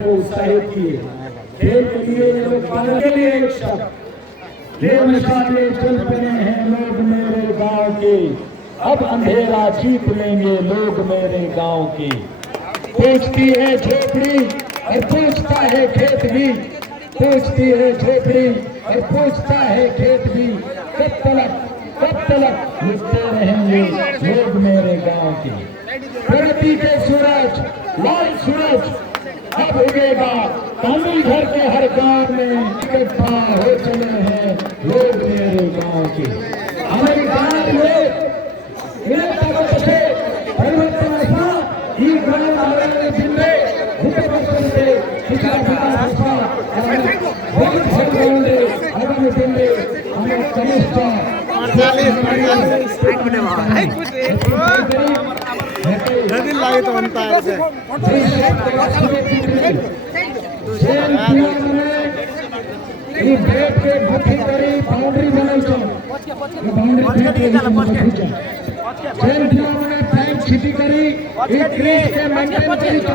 उत्साहित किए। खेल के लिए ये लोग के लिए एक शब्द ये निशाने चल पड़े हैं लोग मेरे गांव के, अब अंधेरा जीत लेंगे लोग मेरे गांव के। पूछती है झोपड़ी और पूछता है खेत भी, पूछती है झोपड़ी और पूछता है खेत भी, कब तलक लिखते रहेंगे लोग मेरे गांव के। प्रगति के सूरज लाल सूरज अब उगेगा, kanduljhar के हर गांव में इकट्ठा हो चले हैं लोग मेरे गांव के। हमारे गांव में इनसे परिवर्तन ऐसा ಈ ಗ್ರಾಮಗಳಲ್ಲಿ ಜಿಲ್ಲೆ ಹುಟ್ಟುತ್ತದೆ ಶಿಕ್ಷಣ आगामी ಜಿಲ್ಲೆ ನಮ್ಮ ಕನಿಷ್ಠ नदी लागे तो बनता है ऐसे ಈ ಬೇಟೆ ಭೂಮಿ ಕರಿ ಬೌಂಡ್ರಿ बनाइছো टैंक छिटी करी ई क्रीज के मेंटेन करी तो